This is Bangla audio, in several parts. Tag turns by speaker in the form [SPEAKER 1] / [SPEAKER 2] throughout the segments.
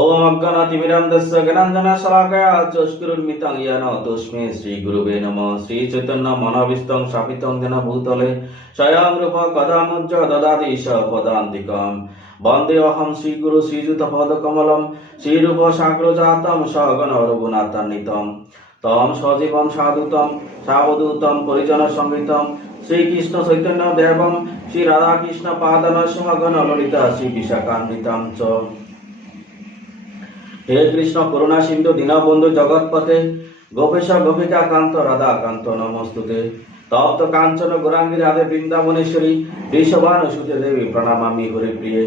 [SPEAKER 1] ఓం అజ్ఞానతిమిరం దశగణంజన శలాకయ చష్కురున్మితం యన తస్మే శ్రీ గురువే నమ శ్రీ చైతన్య మనోవిస్తం శాపితం జన భూతలే స్వయం రూప కదాముజ్జ దదాతి ఈశ పదాంతికం వందేహం శ్రీগুরু শ্রীযুতপদকমলম শ্রীরূপ সাগ্রজাতম সগণ রঘুনাথান্বিতম তম সজীবম সাধুতম সাবধূতম পরিজন সংহিতম শ্রীকৃষ্ণ চৈতন্য দেবম শ্রী রাধাকৃষ্ণ পাদন সহগণ ললিতা শ্রী বিশাখান্বিতম চ হে কৃষ্ণ করুণা সিন্ধু দীনবন্ধু জগৎপথে গোপেশ গোপিকা কান্ত রাধা কান্ত নমস্তুতে তপ্ত কাঞ্চন গোরাঙ্গী রাধে বৃন্দাবনেশ্বরী বিশ্ববান সূর্য দেবী প্রণামামি হরে প্রিয়ে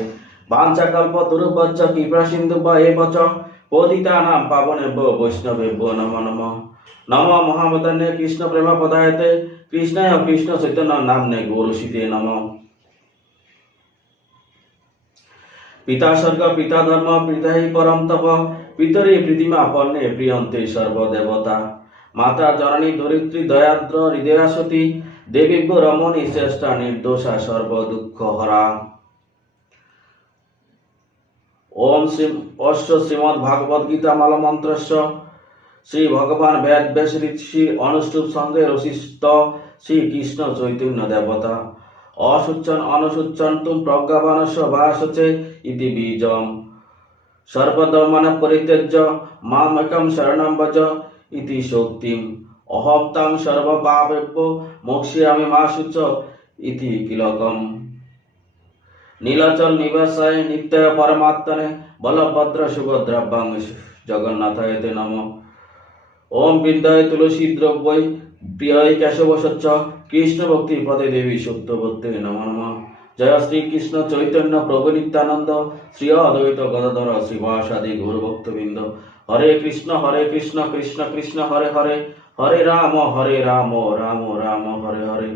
[SPEAKER 1] বাঞ্ছাকল্প তুরুবচ্চ কৃপা সিন্ধু বা এ বচ পতিতা নাম পাবনে ব বৈষ্ণবে ব নম নম নম মহামদনে কৃষ্ণ প্রেম পদায়তে কৃষ্ণ কৃষ্ণ চৈতন্য নাম নে গুরু নম পিতা স্বর্গ পিতা ধর্ম পিতা হি পরম তপ পিতরে পৃথিমা পর্ণে প্রিয়ন্তে সর্বদেবতা মাতা জননী ধরিত্রী দয়াদ্র হৃদয়া সতী দেবীব্য রমণী শ্রেষ্ঠা নির্দোষা সর্বদুঃখ হরা ওম শ্রী অশ্ব শ্রীমদ ভাগবত গীতা মালমন্ত্রস্য শ্রী ভগবান বেদ বেশ ঋষি অনুষ্ঠুপ সঙ্গে রসিষ্ঠ শ্রী কৃষ্ণ চৈতন্য দেবতা অনুসূচন তুম প্রজ্ঞাবানস্য বাসচে ইতি বীজম সর্বধর্মনা পরিত্যজ্য মামেকম শরণম ভজ ইতি শক্তিম অহম তাম সর্বপাপেভ্য আমি মা শুচ ইতি কিলকম নীলাচল নিবাসায় নিত্য পরমাত্মনে বলভদ্র সুভদ্রাভ্যাং জগন্নাথ এতে নম ওম বিদ্যায় তুলসী দ্রব্যই প্রিয় কেশবসচ্ছ কৃষ্ণ ভক্তি পদে দেবী সত্যবত্যে নম নমঃ ଜୟ ଶ୍ରୀକୃଷ୍ଣ ଚୈତନ୍ୟ ପ୍ରଭୁ ନିତ୍ୟାନନ୍ଦ ଶ୍ରୀ ଅଦ୍ୱୈତ ଗଦଧର ଶିବାଶାଦି ଗୁରୁଭକ୍ତ ବିନ୍ଦ ହରେ କୃଷ୍ଣ ହରେ କୃଷ୍ଣ କୃଷ୍ଣ କୃଷ୍ଣ ହରେ ହରେ ହରେ ରାମ ହରେ ରାମ ରାମ ରାମ ହରେ ହରେ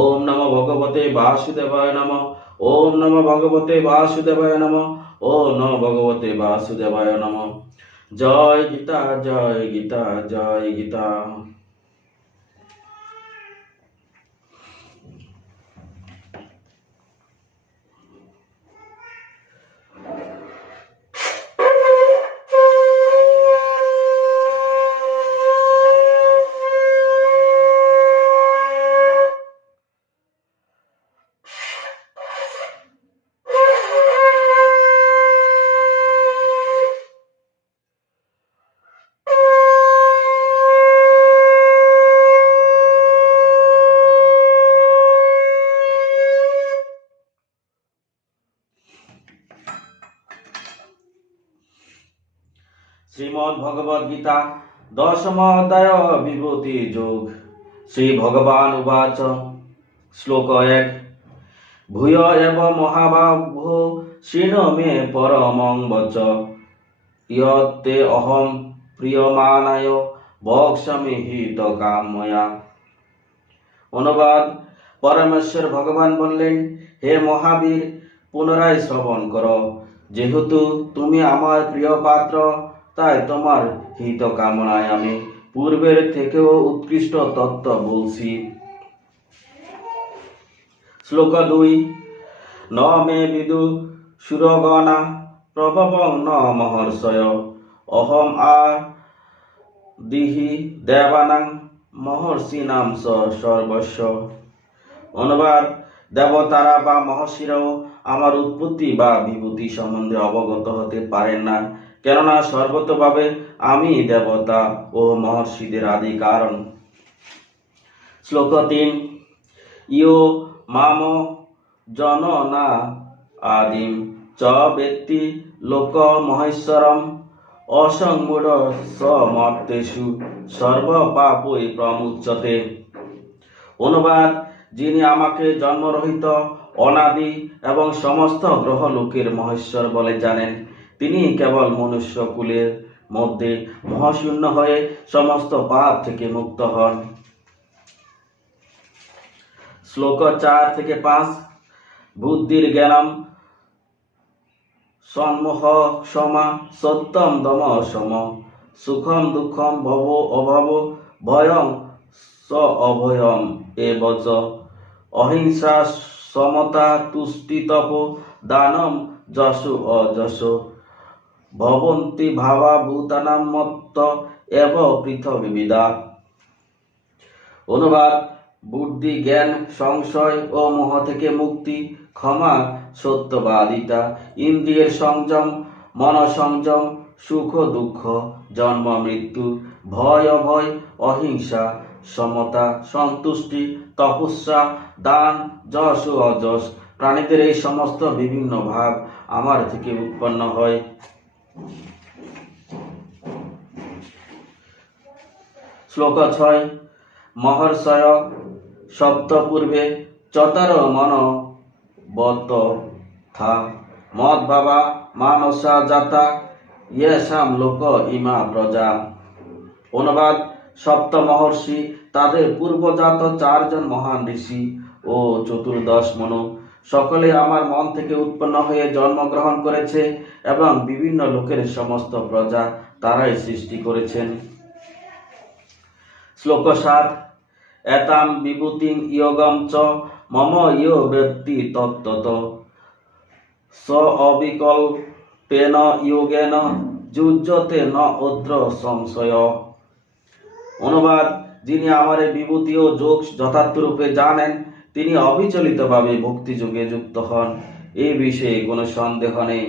[SPEAKER 1] ଓମ୍ ନମ ଭଗବତେ ବାସୁଦେବାୟ ନମ ଓମ୍ ନମ ଭଗବତେ ବାସୁଦେବାୟ ନମ ଓ ନମ ଭଗବତେ ବାସୁଦେବାୟ ନମ ଜୟ ଗୀତା ଜୟ ଗୀତା ଜୟ ଗୀତା সমদায় বিভূতি যোগ শ্রী ভগবান উবাচ শ্লোক এক ভূয় এব মহাবাহ শৃণ মে পরমং বচ ইয়তে অহম প্রিয়মানায় বক্সামি হিত কাময়া অনুবাদ পরমেশ্বর ভগবান বললেন হে মহাবীর পুনরায় শ্রবণ করো যেহেতু তুমি আমার প্রিয় পাত্র তাই তোমার হিত কামনায় আমি পূর্বের থেকেও উৎকৃষ্ট তত্ত্ব বলছি শ্লোক দুই ন মে বিদু সুরগণা প্রভবং ন মহর্ষয় অহম আ দিহি দেবানাং মহর্ষি নাম সর্বস্ব অনুবাদ দেবতারা বা মহর্ষিরাও আমার উৎপত্তি বা বিভূতি সম্বন্ধে অবগত হতে পারেন না কেননা সর্বতভাবে আমি দেবতা ও মহর্ষিদের আদি কারণ শ্লোক তিন ইয় মাম জননা আদিম চ ব্যক্তি লোক মহেশ্বরম অসংমূঢ় সমর্তেষু সর্বপাপই প্রমুচ্চতে অনুবাদ যিনি আমাকে জন্মরহিত অনাদি এবং সমস্ত গ্রহ লোকের মহেশ্বর বলে জানেন তিনি কেবল মনুষ্য কুলের মধ্যে মহাশূন্য হয়ে সমস্ত পাপ থেকে মুক্ত হন শ্লোক চার থেকে পাঁচ বুদ্ধির জ্ঞানম সন্মোহ সমা সত্যম দম সম সুখম দুঃখম ভব অভাব ভয়ং স অভয়ম এ বচ অহিংসা সমতা তুষ্টি তপ দানম যশু অযশ ভবন্তি ভাবা ভূতানাম মত্ত এব পৃথবিবিধা অনুবাদ বুদ্ধি জ্ঞান সংশয় ও মোহ থেকে মুক্তি ক্ষমা সত্যবাদিতা ইন্দ্রিয়ের সংযম মনসংযম সুখ দুঃখ জন্ম মৃত্যু ভয় অভয় অহিংসা সমতা সন্তুষ্টি তপস্যা দান যশ ও অজস প্রাণীদের এই সমস্ত বিভিন্ন ভাব আমার থেকে উৎপন্ন হয় শ্লোক ছয় মহর্ষয় সপ্ত পূর্বে চতর মন বত থা মদ বাবা মানসা যাতা ইয়েসাম লোক ইমা প্রজা অনুবাদ সপ্ত মহর্ষি তাদের পূর্বজাত চারজন মহান ঋষি ও চতুর্দশ মনো সকলে আমার মন থেকে উৎপন্ন হয়ে জন্মগ্রহণ করেছে এবং বিভিন্ন লোকের সমস্ত প্রজা তারাই সৃষ্টি করেছেন শ্লোক সাত এতাম বিভূতিং ইয়গম চ মম ইয় ব্যক্তি তত্ত্বত স পেন যোগেন যুজ্যতে ন অদ্র সংশয় অনুবাদ যিনি আমার বিভূতি ও যোগ যথার্থরূপে জানেন তিনি অবিচলিতভাবে ভক্তিযোগে যুক্ত হন এ বিষয়ে কোনো সন্দেহ নেই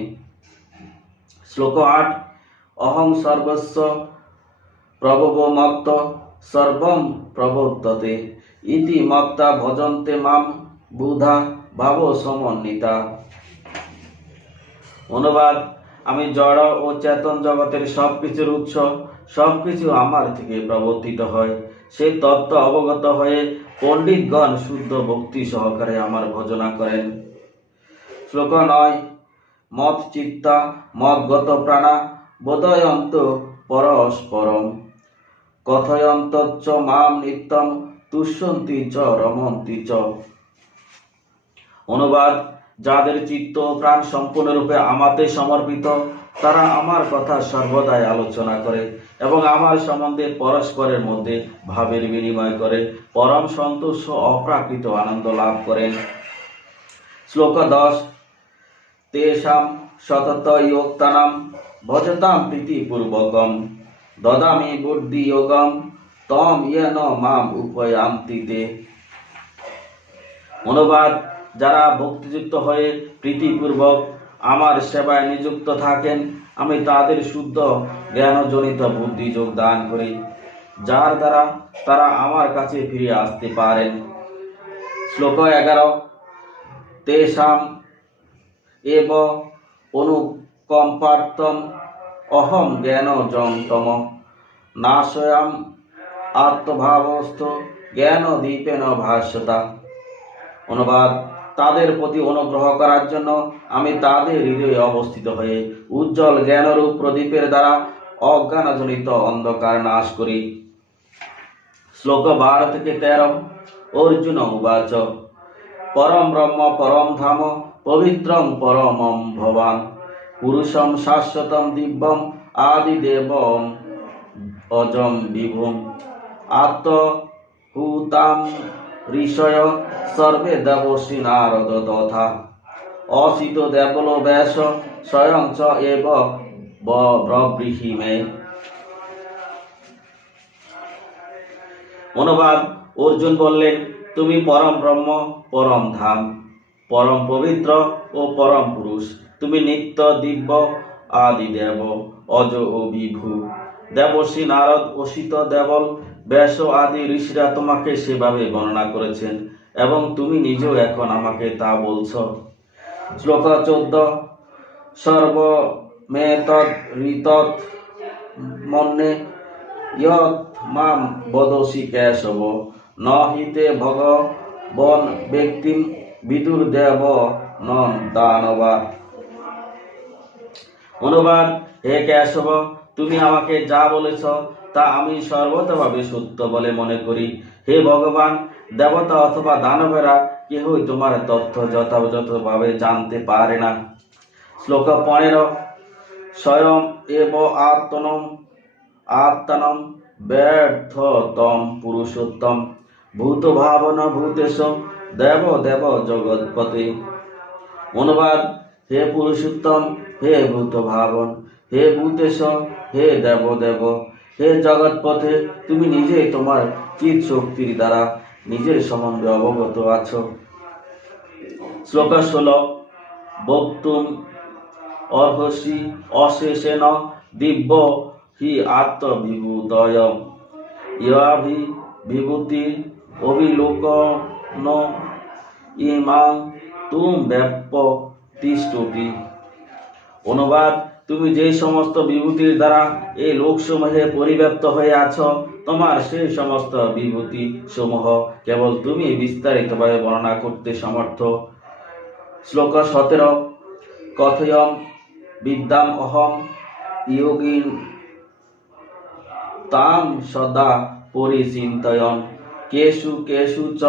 [SPEAKER 1] শ্লোক আট অহং সর্বস্ব প্রভবমত্ত সর্বম প্রবর্ততে ইতি মত্তা ভজন্তে মাম বুধা ভাব সমন্বিতা অনুবাদ আমি জড় ও চেতন জগতের সব কিছুর উৎস সব কিছু আমার থেকে প্রবর্তিত হয় সে তত্ত্ব অবগত হয়ে পণ্ডিতগণ শুদ্ধ ভক্তি সহকারে আমার ভজনা করেন শ্লোক নয় মত চিত্তা মতগত প্রাণা বোধয়ন্ত পরস্পরম কথয়ন্ত চ মাম নিত্যম তুষন্তি চ রমন্তি চ অনুবাদ যাদের চিত্ত প্রাণ সম্পূর্ণরূপে আমাতে সমর্পিত তারা আমার কথা সর্বদাই আলোচনা করে এবং আমার সম্বন্ধে পরস্পরের মধ্যে ভাবের বিনিময় করে পরম সন্তোষ অপ্রাকৃত আনন্দ লাভ করেন শ্লোক দশ তেষাম সতত যোগতানাম ভজতাম প্রীতিপূর্বকম দদামি বুদ্ধি যোগম তম ইয়েন মাম উপয়ান্তিতে অনুবাদ যারা ভক্তিযুক্ত হয়ে প্রীতিপূর্বক আমার সেবায় নিযুক্ত থাকেন আমি তাদের শুদ্ধ জ্ঞানজনিত বুদ্ধি যোগদান করি যার দ্বারা তারা আমার কাছে ফিরে আসতে পারেন শ্লোক এগারো তেষাম এব অনুকম্পার্থম অহম জ্ঞান যন্তম নাশয়াম আত্মভাবস্থ জ্ঞান দ্বীপেন ভাষ্যতা অনুবাদ তাদের প্রতি অনুগ্রহ করার জন্য আমি তাদের হৃদয়ে অবস্থিত হয়ে উজ্জ্বল জ্ঞানরূপ প্রদীপের দ্বারা অজ্ঞানজনিত অন্ধকার নাশ করি শ্লোক বারো থেকে তেরো অর্জুন উবাচ পরম ব্রহ্ম পরম ধাম পবিত্রম পরমম ভবান পুরুষম শাশ্বতম দিব্যম আদি দেবম অজম বিভুম আত্মহুতাম ঋষয় সর্বে দেবশ্রী নারদ তথা অসিত দেবল ব্যাস স্বয়ং চ এব রবৃহিমে মনোভাব অর্জুন বললেন তুমি পরম ব্রহ্ম পরম ধাম পরম পবিত্র ও পরম পুরুষ তুমি নিত্য দিব্য আদি দেব অজ ও বিভু দেবশ্রী নারদ অসিত দেবল ব্যাস আদি ঋষিরা তোমাকে সেভাবে বর্ণনা করেছেন এবং তুমি নিজেও এখন আমাকে তা বলছ শ্লোক চোদ্দ সর্ব মেতদ ঋতত মন্যে ইয়ত মাম বদসি কেশব ন হিতে ভগ বন ব্যক্তিম বিদুর্দেব নন দানবা অনুবাদ হে কেশব তুমি আমাকে যা বলেছ তা আমি সর্বতভাবে সত্য বলে মনে করি হে ভগবান দেবতা অথবা দানবেরা কেহই তোমার তথ্য যথাযথভাবে জানতে পারে না শ্লোক পনেরো স্বয়ং এব আত্মনম আত্মনম ব্যর্থতম পুরুষোত্তম ভূত ভাবনা ভূতেশ দেব দেব জগৎপতি অনুবাদ হে পুরুষোত্তম হে ভূত ভাবন হে ভূতেশ হে দেব দেব হে জগৎপথে তুমি নিজে তোমার চিত শক্তির দ্বারা নিজের সম্বন্ধে অবগত আছো শ্লোক ষোল বক্তুম অর্হসি অশেষেণ দিব্য হি আত্মবিভূতয়ম ইয়াভি বিভূতি অভিলোকন ইমাং তুম ব্যাপ তিষ্টপি অনুবাদ তুমি যে সমস্ত বিভূতির দ্বারা এই লোকসমূহে পরিব্যাপ্ত হয়ে আছো তোমার সেই সমস্ত বিভূতি সমূহ কেবল তুমি বিস্তারিতভাবে বর্ণনা করতে সমর্থ শ্লোক সতেরো কথয়ম বিদ্যাম অহম ইয়োগী তাম সদা পরিচিন্তয়ন কেশু কেশু চ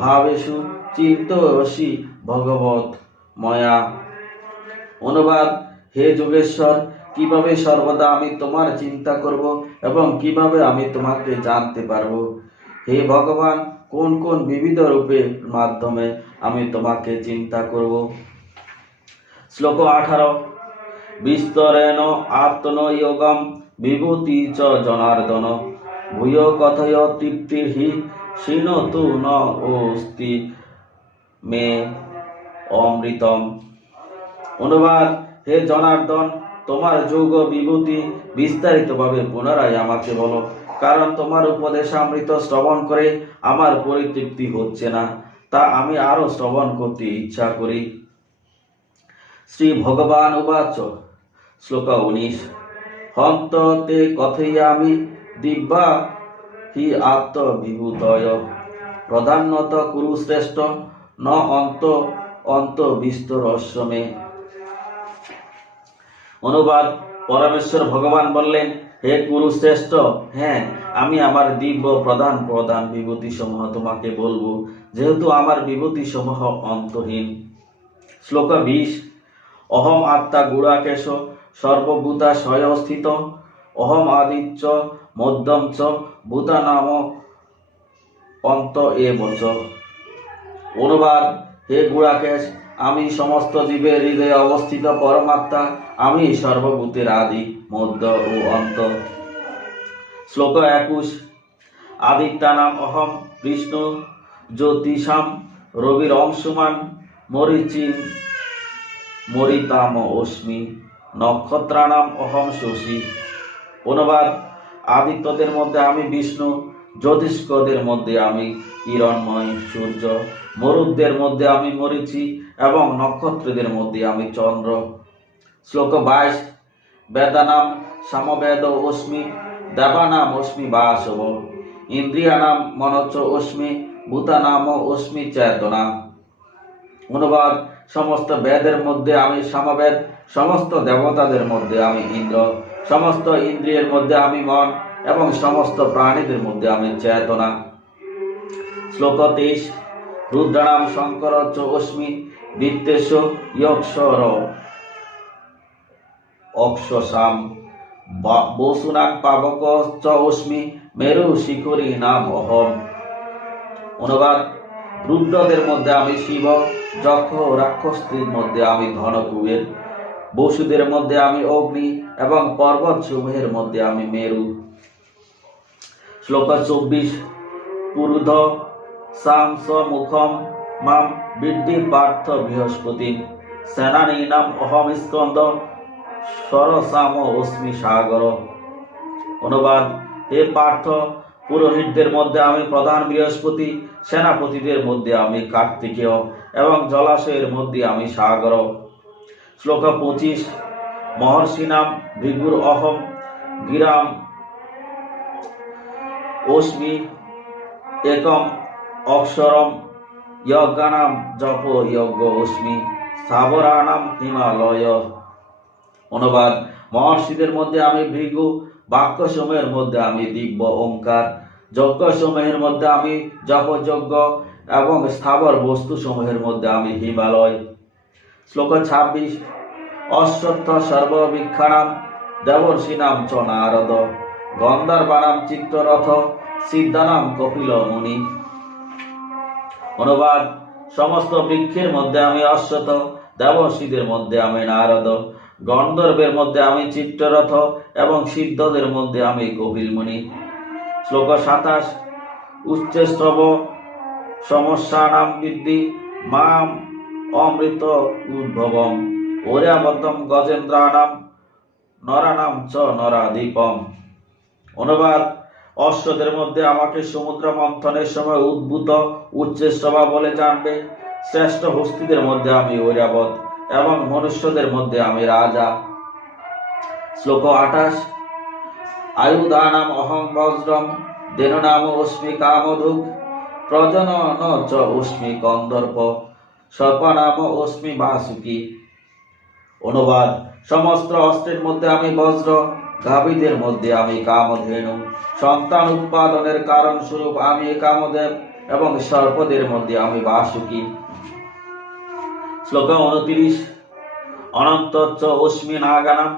[SPEAKER 1] ভাবেশু চিন্তয়সি ভগবত ময়া অনুবাদ হে যোগেশ্বর কিভাবে সর্বদা আমি তোমার চিন্তা করব এবং কিভাবে আমি তোমাকে জানতে পারব হে ভগবান কোন কোন বিবিধ রূপের মাধ্যমে আমি তোমাকে চিন্তা করব শ্লোক আঠারো বিস্তরেণ আত্মনয়োগম বিভূতি চ জনার্দন ভূয় কথয় তৃপ্তির্হি তু ন অস্তি মে অমৃতম অনুবাদ হে জনার্দন তোমার যোগ বিভূতি বিস্তারিতভাবে পুনরায় আমাকে বলো কারণ তোমার উপদেশামৃত শ্রবণ করে আমার পরিতৃপ্তি হচ্ছে না তা আমি আরো শ্রবণ করতে ইচ্ছা করি শ্রী ভগবান উবাচ শ্লোকা উনিশ হন্ত তে আমি দিব্যা হি আত্মবিভূতয় প্রধানত কুরুশ্রেষ্ঠ ন অন্ত অন্ত বিস্তরস্যমে অনুবাদ পরমেশ্বর ভগবান বললেন হে কুরুশ্রেষ্ঠ হ্যাঁ আমি আমার দিব্য প্রধান প্রধান বিভূতি সমূহ তোমাকে বলবো যেহেতু আমার বিভূতি সমূহ অন্তহীন শ্লোক বিশ অহম আত্মা গুড়াকেশ সর্বভূতাশয় স্থিত অহম আদিচ্য মধ্যম চ ভূতা নাম অন্ত এ বচ অনুবাদ হে গুড়াকেশ আমি সমস্ত জীবের হৃদয়ে অবস্থিত পরমাত্মা আমি সর্বভূতের আদি মধ্য ও অন্ত শ্লোক একুশ আদিত্যানাম অহম বিষ্ণু জ্যোতিষাম রবির অংশমান মরিচিন মরিতাম অস্মি নক্ষত্রানাম অহম শশী অনুবাদ আদিত্যদের মধ্যে আমি বিষ্ণু জ্যোতিষ্কদের মধ্যে আমি কিরণময় সূর্য মরুদদের মধ্যে আমি মরিচি এবং নক্ষত্রদের মধ্যে আমি চন্দ্র শ্লোক বাইশ বেদানাম সমবেদ অস্মি দেবানাম অস্মি বাসব ইন্দ্রিয়ানাম মনোচ অস্মি ভূতানাম অস্মি চেতনা অনুবাদ সমস্ত বেদের মধ্যে আমি সমবেদ সমস্ত দেবতাদের মধ্যে আমি ইন্দ্র সমস্ত ইন্দ্রিয়ের মধ্যে আমি মন এবং সমস্ত প্রাণীদের মধ্যে আমি চেতনা শ্লোক তেইশ রুদ্রাম শঙ্কর চৌস্মি বিত্তেশ ইয়ক্ষর অক্ষসাম বসুনাং পাবক চৌস্মি মেরু শিখরি নাম অহম অনুবাদ রুদ্রদের মধ্যে আমি শিব যক্ষ রাক্ষসটির মধ্যে আমি ধনকুবের বসুদের মধ্যে আমি অগ্নি এবং পর্বত সমূহের মধ্যে আমি মেরু শ্লোক চব্বিশ পুরুধ সাম মুখম মাম বৃদ্ধি পার্থ বৃহস্পতি সেনানী নাম অহম স্কন্দ সরসাম অশ্মি সাগর অনুবাদ হে পার্থ পুরোহিতদের মধ্যে আমি প্রধান বৃহস্পতি সেনাপতিদের মধ্যে আমি কার্তিকেয় এবং জলাশয়ের মধ্যে আমি সাগর শ্লোকা পঁচিশ মহর্ষি নাম ভিগুর অহম গিরাম অশ্মি একম অক্ষরম যজ্ঞানাম জপ যজ্ঞ অশ্মি স্থাবরানাম হিমালয় অনুবাদ মহর্ষিদের মধ্যে আমি ভৃগু সময়ের মধ্যে আমি দিব্য ওঙ্কার যজ্ঞ সময়ের মধ্যে আমি জপযজ্ঞ এবং স্থাবর বস্তুসমূহের মধ্যে আমি হিমালয় শ্লোক ছাব্বিশ অশ্বত্থ সর্ববীক্ষাণাম নাম চ নারদ গন্ধর্বানাম চিত্তরথ সিদ্ধানাম কপিল মুনি অনুবাদ সমস্ত বৃক্ষের মধ্যে আমি অশ্বত দেবর্ষীদের মধ্যে আমি নারদ গন্ধর্বের মধ্যে আমি চিত্তরথ এবং সিদ্ধদের মধ্যে আমি কপিলমণি শ্লোক সাতাশ সমস্যা নাম বৃদ্ধি মাম অমৃত উদ্ভবম ওরাবতম গজেন্দ্রানাম নরানাম চ নরাধিপম অনুবাদ অশ্বদের মধ্যে আমাকে সমুদ্র মন্থনের সময় উদ্ভূত উচ্চেষ্টবা বলে জানবে শ্রেষ্ঠ হস্তিদের মধ্যে আমি ওরিয়াবত এবং মনুষ্যদের মধ্যে আমি রাজা শ্লোক আঠাশ আয়ুধানাম অহং বজ্রম দেননাম অস্মি কামধুক প্রজনন চ অস্মি কন্দর্প সর্বনাম অস্মি বাসুকি অনুবাদ সমস্ত অস্ত্রের মধ্যে আমি বজ্র গাভীদের মধ্যে আমি কামধেনু সন্তান উৎপাদনের কারণ স্বরূপ আমি কামদেব এবং সর্পদের মধ্যে আমি বাসুকি শ্লোক উনত্রিশ অনন্ত চ অস্মি নাগানাম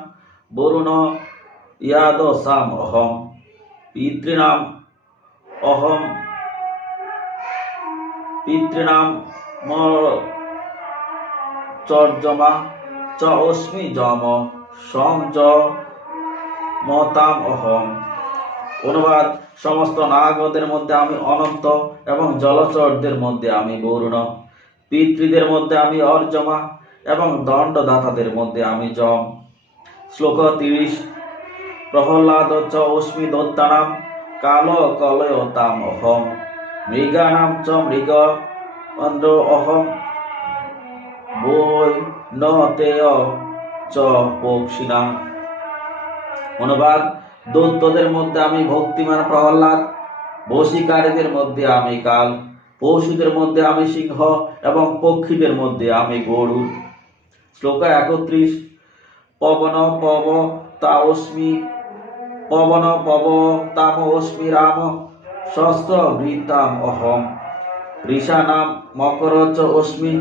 [SPEAKER 1] বরুণ ইয়াদসাম অহম পিতৃনাম অহম পিতৃনাম চর্যমা চ অস্মি জম সম মতাম অহম অনুবাদ সমস্ত নাগদের মধ্যে আমি অনন্ত এবং জলচরদের মধ্যে আমি বরুণ পিতৃদের মধ্যে আমি অর্জমা এবং দণ্ডদাতাদের মধ্যে আমি জম শ্লোক তিরিশ প্রহ্লাদ চ অস্মি দত্তানাম কাল তাম অহম মৃগানাম চ মৃগ অন্ধ অহ বই নতে চ পক্ষিনা অনুবাদ দত্তদের মধ্যে আমি ভক্তিমান প্রহ্লাদ বসিকারীদের মধ্যে আমি কাল পশুদের মধ্যে আমি সিংহ এবং পক্ষীদের মধ্যে আমি গরু শ্লোকা একত্রিশ পবন পব তাওস্মি পবন পব তামস্মি রাম সস্ত বৃত্তাম অহম ঋষা নাম মকরচ অশ্মি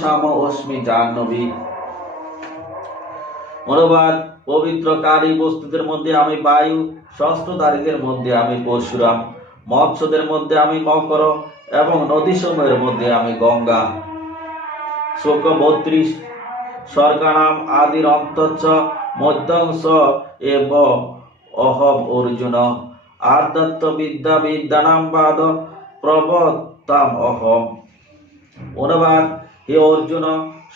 [SPEAKER 1] শাম অশ্মি জাহ্নবী অনুবাদ পবিত্রকারী বস্তুদের মধ্যে আমি বায়ু ষষ্ঠধারীদের মধ্যে আমি পরশুরাম মৎস্যদের মধ্যে আমি মকর এবং নদী সময়ের মধ্যে আমি গঙ্গা শোক বত্রিশ সরকারাম আদির অন্তচ্ছ মধ্যাংশ এব অহব অর্জুন আধ্যাত্ম বিদ্যা বিদ্যানাম বাদ প্রবতাম অহম অনুবাদ হে অর্জুন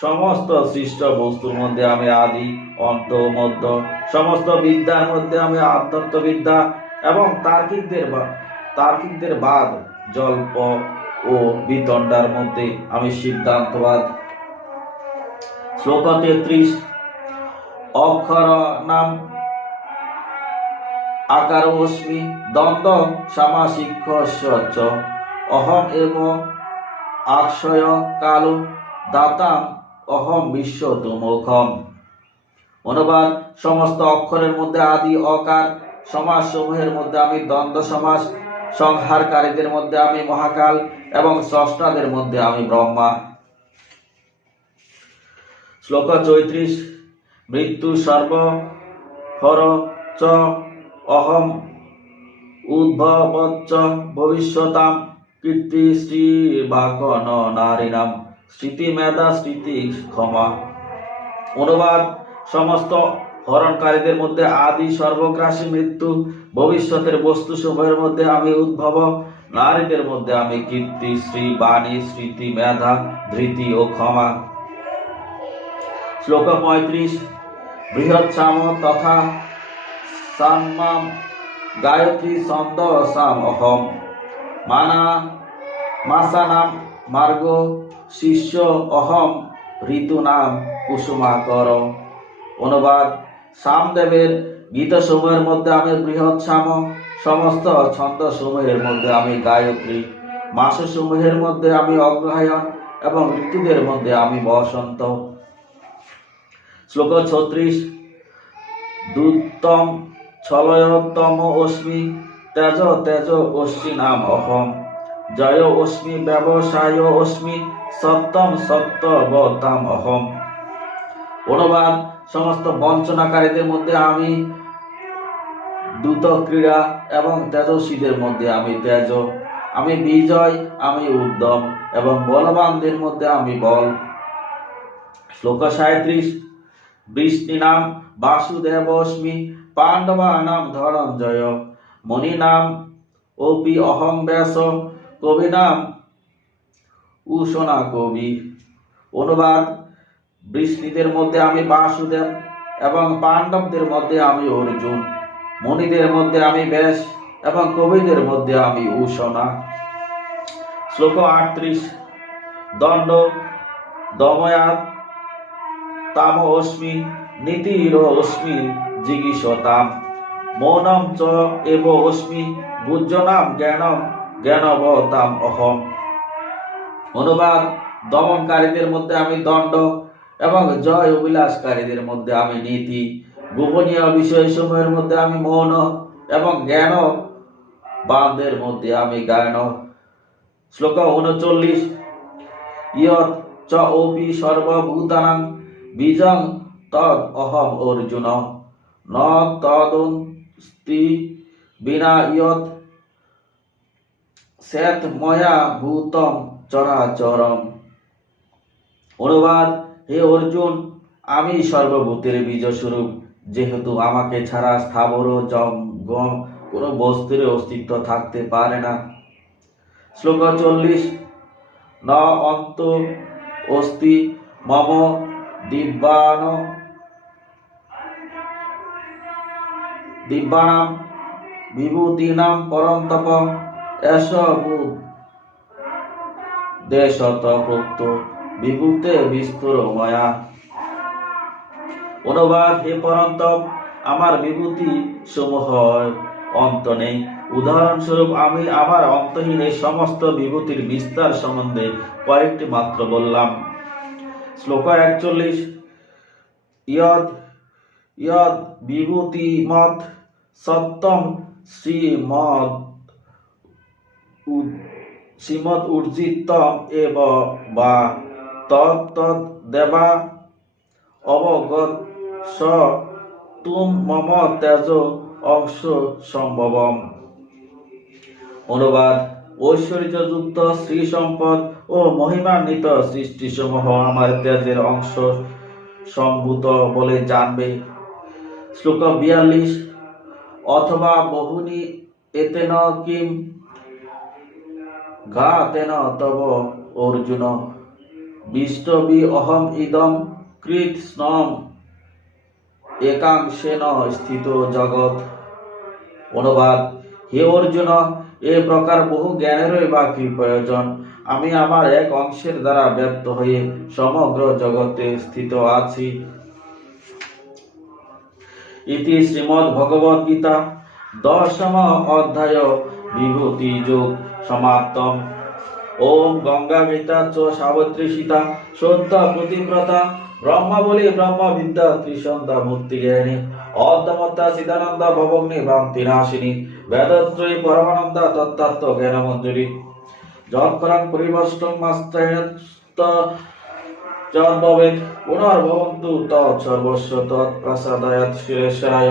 [SPEAKER 1] সমস্ত সৃষ্ট বস্তুর মধ্যে আমি আদি অন্ত মধ্য সমস্ত বিদ্যার মধ্যে আমি আধ্যাত্মবিদ্যা এবং তার্কিকদের তার্কিকদের বাদ জল্প ও বিতণ্ডার মধ্যে আমি সিদ্ধান্তবাদ শ্লোক তেত্রিশ অক্ষর নাম আকার আকারোস্মি দ্বন্দ্ব সামাসিক্ষ অহম এবং আশ্রয় কালু দাতাম অহম বিশ্ব তুমুখম অনুবাদ সমস্ত অক্ষরের মধ্যে আদি অকার সমাজ সমূহের মধ্যে আমি দ্বন্দ্ব সমাজ সংহারকারীদের মধ্যে আমি মহাকাল এবং স্রষ্টাদের মধ্যে আমি ব্রহ্মা শ্লোক চৈত্রিশ মৃত্যু সর্ব হর চ অহম উদ্ভব ভবিষ্যতাম কীর্তি শ্রী কন নারী নাম স্মৃতি মেধা স্মৃতি ক্ষমা অনুবাদ সমস্ত হরণকারীদের মধ্যে আদি সর্বগ্রাসী মৃত্যু ভবিষ্যতের বস্তু সময়ের মধ্যে আমি উদ্ভব নারীদের মধ্যে আমি কীর্তি শ্রী বাণী স্মৃতি মেধা ধৃতি ও ক্ষমা শ্লোক পঁয়ত্রিশ বৃহৎ সাম তথা সাম্মাম গায়ত্রী সন্দ সাম অহম মানা মাসা নাম মার্গ শিষ্য অহম ঋতু নাম কুসুমা কর অনুবাদ সামদেবের গীতসমূহের মধ্যে আমি বৃহৎ সাম সমস্ত ছন্দ সময়ের মধ্যে আমি গায়ত্রী মাস সময়ের মধ্যে আমি অগ্রহায়ণ এবং ঋতুদের মধ্যে আমি বসন্ত শ্লোক ছত্রিশ দুত্তম ছলয়তম অশ্মী তেজ তেজ অশ্মি নাম অহম জয় অশ্মি ব্যবসায় অশ্মি সপ্তম সপ্ত বতাম অহম অনুবাদ সমস্ত বঞ্চনাকারীদের মধ্যে আমি দ্রুত ক্রীড়া এবং তেজস্বীদের মধ্যে আমি তেজ আমি বিজয় আমি উদ্যম এবং বলবানদের মধ্যে আমি বল শ্লোক সাঁত্রিশ বৃষ্টি নাম বাসুদেবস্মি পাণ্ডবা নাম ধরঞ্জয় মণিনাম অপি অহং ব্যাস নাম উষণা কবি অনুবাদ বৃষ্টিদের মধ্যে আমি বাসুদেব এবং পাণ্ডবদের মধ্যে আমি অর্জুন মণিদের মধ্যে আমি ব্যাস এবং কবিদের মধ্যে আমি উষণা শ্লোক আটত্রিশ দণ্ড দময়া তাম অস্মি নীতির অস্মি জিগিষতাম মৌনম চ এব অস্মি বুজ্জনাম জ্ঞানম জ্ঞানবতাম অহম অনুবাদ দমনকারীদের মধ্যে আমি দণ্ড এবং জয় অভিলাষকারীদের মধ্যে আমি নীতি গোপনীয় বিষয় সময়ের মধ্যে আমি মৌন এবং জ্ঞান বান্ধের মধ্যে আমি গায়ন শ্লোক উনচল্লিশ ইয়ত চ অপি সর্বভূতানাং বিজং তদ অহম অর্জুন ন তদন্ত বিনায়ত শ্বেত ময়া ভূতম চরাচরম অনুবাদ হে অর্জুন আমি সর্বভূতের বীজস্বরূপ যেহেতু আমাকে ছাড়া স্থাবর জঙ্গম কোনো বস্তুর অস্তিত্ব থাকতে পারে না শ্লোক চল্লিশ ন অন্ত অস্তি মম দিব্যান দিব্যানাম বিভূতিনাম পরন্তপ এসব দেশত প্রত্য বিভূতে বিস্তুর ময়া অনুবাদ হে পরন্তপ আমার বিভূতি সমূহ অন্ত নেই উদাহরণস্বরূপ আমি আমার অন্তহীন এই সমস্ত বিভূতির বিস্তার সম্বন্ধে কয়েকটি মাত্র বললাম শ্লোক একচল্লিশ ইয়দ ইয়দ বিভূতি মত সপ্তম শ্রীমদ শ্রীমদ উর্জিত এব বা তৎ দেবা অবগত স তুম মম তেজ অংশ সম্ভবম অনুবাদ ঐশ্বর্যযুক্ত শ্রী সম্পদ ও মহিমান্বিত সৃষ্টিসমূহ আমার ত্যাজের অংশ সম্ভূত বলে জানবে শ্লোক বিয়াল্লিশ অথবা বহুনি এতেন কিম ঘা তেন তব অর্জুন বিষ্টবি অহম ইদম কৃত স্নম একাংশেন স্থিত জগৎ অনুবাদ হে অর্জুন এ প্রকার বহু জ্ঞানেরই বা কি প্রয়োজন আমি আমার এক অংশের দ্বারা ব্যপ্ত হয়ে সমগ্র জগতে স্থিত আছি ইতি শ্রীমদ্ গীতা দশম অধ্যায় বিভূতি যোগ সমাপ্ত ওম গঙ্গা গীতা চ সাবত্রী সীতা সত্য প্রতিপ্রতা প্রতিব্রতা ব্রহ্ম বিদ্যা ত্রিসন্ধা মূর্তি জ্ঞানী অদ্যমত্তা সিদ্ধানন্দা ভবগ্নি ভ্রান্তি নাশিনী বেদত্রয়ী পরমানন্দা তত্ত্বাত্ম জ্ঞান মঞ্জুরি যৎকরং পরিবষ্টম মাস্ত্রেণ জন্মবে পুনর্ভবন্তু তৎ সর্বস্ব তৎপ্রাসাদায়াত শিরেশায়